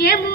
Bien,